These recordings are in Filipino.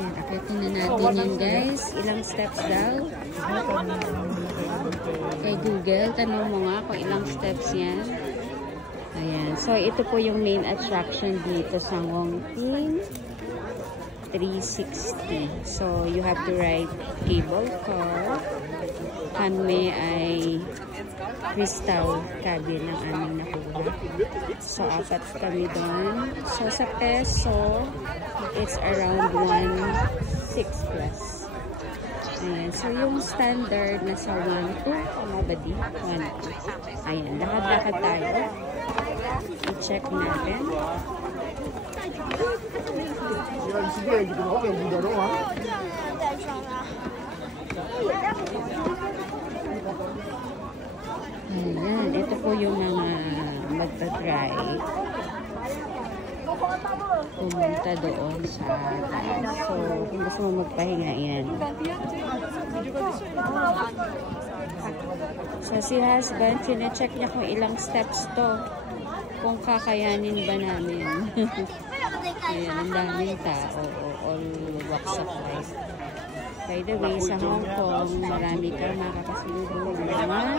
Ayan, akitin na natin yun guys. Ilang steps daw? Kay Google, tanong mo nga kung ilang steps yan. Ayan. So, ito po yung main attraction dito sa Ngong-Ting 360. So, you have to ride cable car. Kami ay crystal cabin ang aming nakuha. So, 4 kami doon. So, sa peso, it's around 1.6 plus. Ayan. So, yung standard na sa 1.2, tama ba di? 1.2. Ayan. Lakad-lakad tayo. I-check natin. Ayan. Ito po yung mga magta-try. Pumunta doon sa taas. So, kung gusto mo magpahinga, yan. So, si husband, sinecheck niya kung ilang steps to. Kung kakayanin ba namin. Ayan, ang daming tao. All walks of life. By the way, sa Hong Kong, marami kang makakasalubong ng mga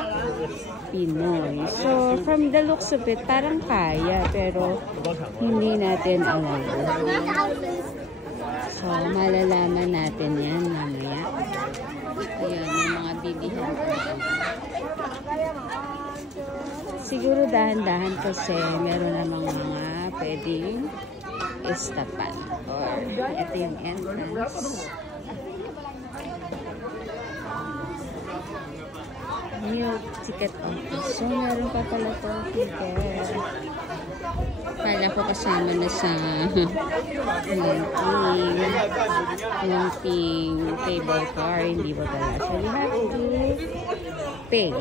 Pinoy. So, from the looks of it, parang kaya, pero hindi natin alam. So, malalaman natin yan mamaya. Ayan, may mga bilihan. Siguro dahan-dahan kasi meron namang mga pwedeng istapan. Or, ito yung entrance. New ticket office. So, meron pa pala itong ticket. Kala ko kasama na sa Ngong-Ting cable car. Hindi ba pala? So, you have to pay.